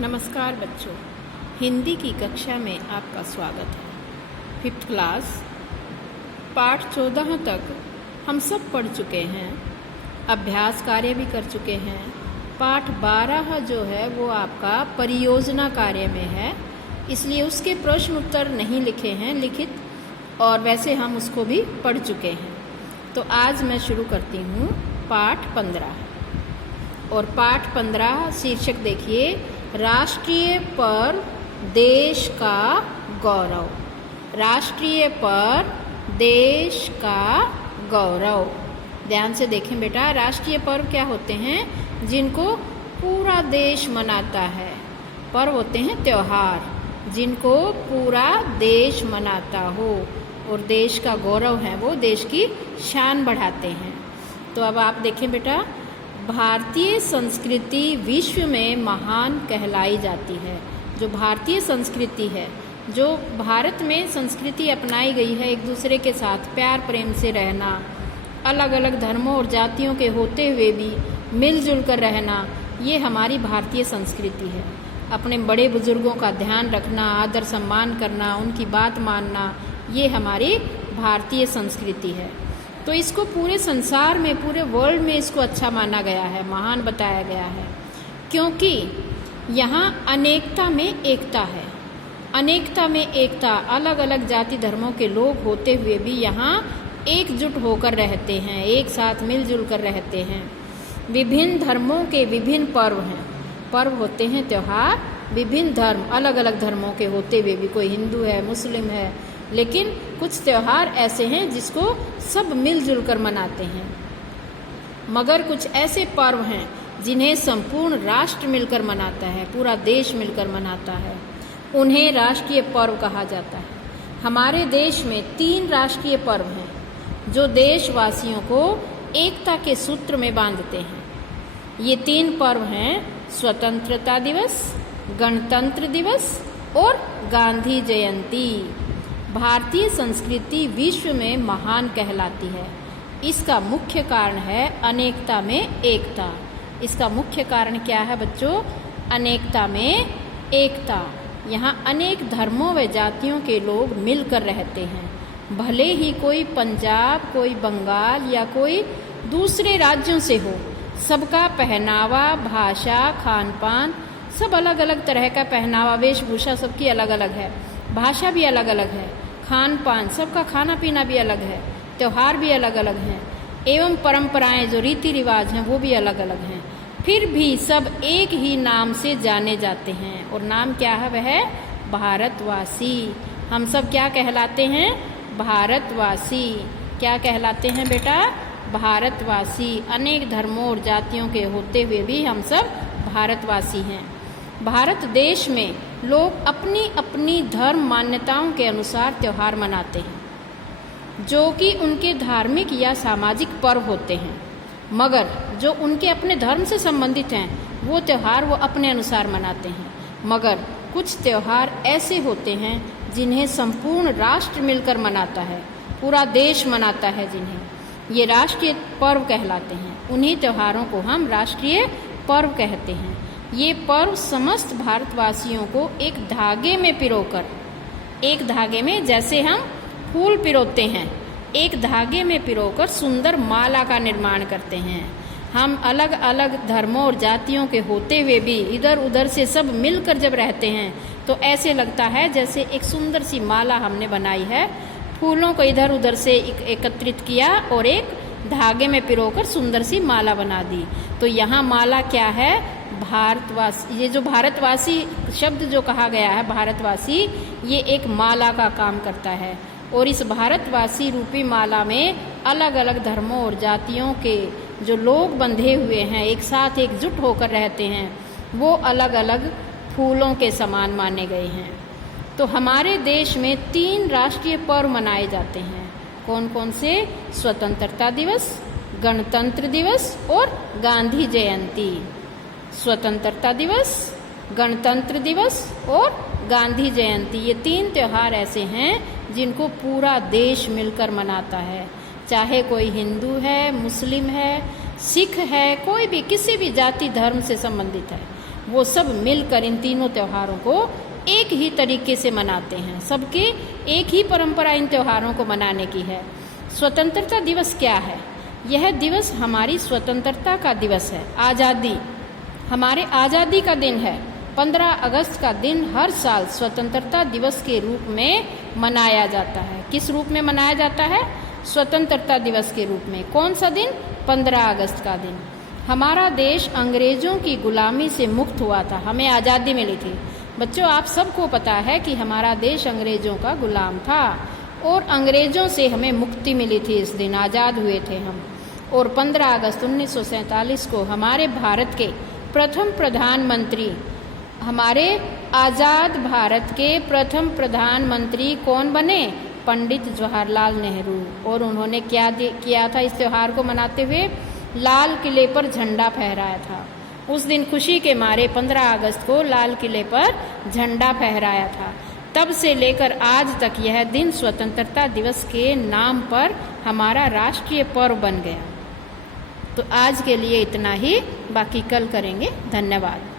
नमस्कार बच्चों, हिंदी की कक्षा में आपका स्वागत है। 5th क्लास पाठ 14 तक हम सब पढ़ चुके हैं, अभ्यास कार्य भी कर चुके हैं। पाठ 12 जो है वो आपका परियोजना कार्य में है, इसलिए उसके प्रश्न उत्तर नहीं लिखे हैं लिखित, और वैसे हम उसको भी पढ़ चुके हैं। तो आज मैं शुरू करती हूँ पाठ 15। और पाठ 15 शीर्षक देखिए, राष्ट्रीय पर्व देश का गौरव। राष्ट्रीय पर्व देश का गौरव। ध्यान से देखें बेटा, राष्ट्रीय पर्व क्या होते हैं जिनको पूरा देश मनाता है। पर्व होते हैं त्योहार जिनको पूरा देश मनाता हो, और देश का गौरव है वो देश की शान बढ़ाते हैं। तो अब आप देखें बेटा, भारतीय संस्कृति विश्व में महान कहलाई जाती है। जो भारतीय संस्कृति है, जो भारत में संस्कृति अपनाई गई है, एक दूसरे के साथ प्यार प्रेम से रहना, अलग अलग धर्मों और जातियों के होते हुए भी मिलजुल कर रहना, ये हमारी भारतीय संस्कृति है। अपने बड़े बुजुर्गों का ध्यान रखना, आदर सम्मान करना, उनकी बात मानना, ये हमारी भारतीय संस्कृति है। तो इसको पूरे संसार में, पूरे वर्ल्ड में इसको अच्छा माना गया है, महान बताया गया है, क्योंकि यहाँ अनेकता में एकता है। अनेकता में एकता, अलग अलग जाति धर्मों के लोग होते हुए भी यहाँ एकजुट होकर रहते हैं, एक साथ मिलजुल कर रहते हैं। विभिन्न धर्मों के विभिन्न पर्व हैं। पर्व होते हैं त्योहार, विभिन्न धर्म, अलग अलग धर्मों के होते हुए भी, कोई हिंदू है, मुस्लिम है, लेकिन कुछ त्योहार ऐसे हैं जिसको सब मिलजुल कर मनाते हैं। मगर कुछ ऐसे पर्व हैं जिन्हें संपूर्ण राष्ट्र मिलकर मनाता है, पूरा देश मिलकर मनाता है, उन्हें राष्ट्रीय पर्व कहा जाता है। हमारे देश में 3 राष्ट्रीय पर्व हैं जो देशवासियों को एकता के सूत्र में बांधते हैं। ये 3 पर्व हैं स्वतंत्रता दिवस, गणतंत्र दिवस और गांधी जयंती। भारतीय संस्कृति विश्व में महान कहलाती है। इसका मुख्य कारण है अनेकता में एकता। इसका मुख्य कारण क्या है बच्चों? अनेकता में एकता। यहाँ अनेक धर्मों व जातियों के लोग मिलकर रहते हैं। भले ही कोई पंजाब, कोई बंगाल या कोई दूसरे राज्यों से हो, सबका पहनावा, भाषा, खान पान सब अलग अलग तरह का पहनावा, वेशभूषा सबकी अलग अलग है, भाषा भी अलग अलग है, खान पान सबका, खाना पीना भी अलग है, त्यौहार भी अलग अलग हैं, एवं परंपराएं, जो रीति रिवाज हैं वो भी अलग अलग हैं। फिर भी सब एक ही नाम से जाने जाते हैं, और नाम क्या है? वह भारतवासी। हम सब क्या कहलाते हैं? भारतवासी। क्या कहलाते हैं बेटा? भारतवासी। अनेक धर्मों और जातियों के होते हुए भी हम सब भारतवासी हैं। भारत देश में लोग अपनी अपनी धर्म मान्यताओं के अनुसार त्यौहार मनाते हैं, जो कि उनके धार्मिक या सामाजिक पर्व होते हैं। मगर जो उनके अपने धर्म से संबंधित हैं वो त्यौहार वो अपने अनुसार मनाते हैं। मगर कुछ त्यौहार ऐसे होते हैं जिन्हें संपूर्ण राष्ट्र मिलकर मनाता है, पूरा देश मनाता है, जिन्हें ये राष्ट्रीय पर्व कहलाते हैं। उन्हीं त्योहारों को हम राष्ट्रीय पर्व कहते हैं। ये पर्व समस्त भारतवासियों को एक धागे में पिरोकर, एक धागे में जैसे हम फूल पिरोते हैं, एक धागे में पिरोकर सुंदर माला का निर्माण करते हैं। हम अलग अलग धर्मों और जातियों के होते हुए भी इधर उधर से सब मिलकर जब रहते हैं तो ऐसे लगता है जैसे एक सुंदर सी माला हमने बनाई है, फूलों को इधर उधर से एकत्रित किया और एक धागे में पिरोकर सुंदर सी माला बना दी। तो यहाँ माला क्या है? भारतवासी। ये जो भारतवासी शब्द जो कहा गया है, भारतवासी, ये एक माला का काम करता है। और इस भारतवासी रूपी माला में अलग अलग धर्मों और जातियों के जो लोग बंधे हुए हैं, एक साथ एकजुट होकर रहते हैं, वो अलग अलग फूलों के समान माने गए हैं। तो हमारे देश में 3 राष्ट्रीय पर्व मनाए जाते हैं। कौन कौन से? स्वतंत्रता दिवस, गणतंत्र दिवस और गांधी जयंती। स्वतंत्रता दिवस, गणतंत्र दिवस और गांधी जयंती, ये 3 त्यौहार ऐसे हैं जिनको पूरा देश मिलकर मनाता है। चाहे कोई हिंदू है, मुस्लिम है, सिख है, कोई भी किसी भी जाति धर्म से संबंधित है, वो सब मिलकर इन तीनों त्योहारों को एक ही तरीके से मनाते हैं। सबके एक ही परंपरा इन त्योहारों को मनाने की है। स्वतंत्रता दिवस क्या है? यह दिवस हमारी स्वतंत्रता का दिवस है। आज़ादी, हमारे आज़ादी का दिन है। 15 अगस्त का दिन हर साल स्वतंत्रता दिवस के रूप में मनाया जाता है। किस रूप में मनाया जाता है? स्वतंत्रता दिवस के रूप में। कौन सा दिन? 15 अगस्त का दिन। हमारा देश अंग्रेज़ों की गुलामी से मुक्त हुआ था, हमें आज़ादी मिली थी। बच्चों, आप सबको पता है कि हमारा देश अंग्रेज़ों का गुलाम था और अंग्रेज़ों से हमें मुक्ति मिली थी। इस दिन आज़ाद हुए थे हम। और 15 अगस्त 1947 को हमारे भारत के प्रथम प्रधानमंत्री, हमारे आज़ाद भारत के प्रथम प्रधानमंत्री कौन बने? पंडित जवाहरलाल नेहरू। और उन्होंने क्या किया था? इस त्यौहार को मनाते हुए लाल किले पर झंडा फहराया था। उस दिन खुशी के मारे 15 अगस्त को लाल किले पर झंडा फहराया था। तब से लेकर आज तक यह दिन स्वतंत्रता दिवस के नाम पर हमारा राष्ट्रीय पर्व बन गया। तो आज के लिए इतना ही, बाकी कल करेंगे। धन्यवाद।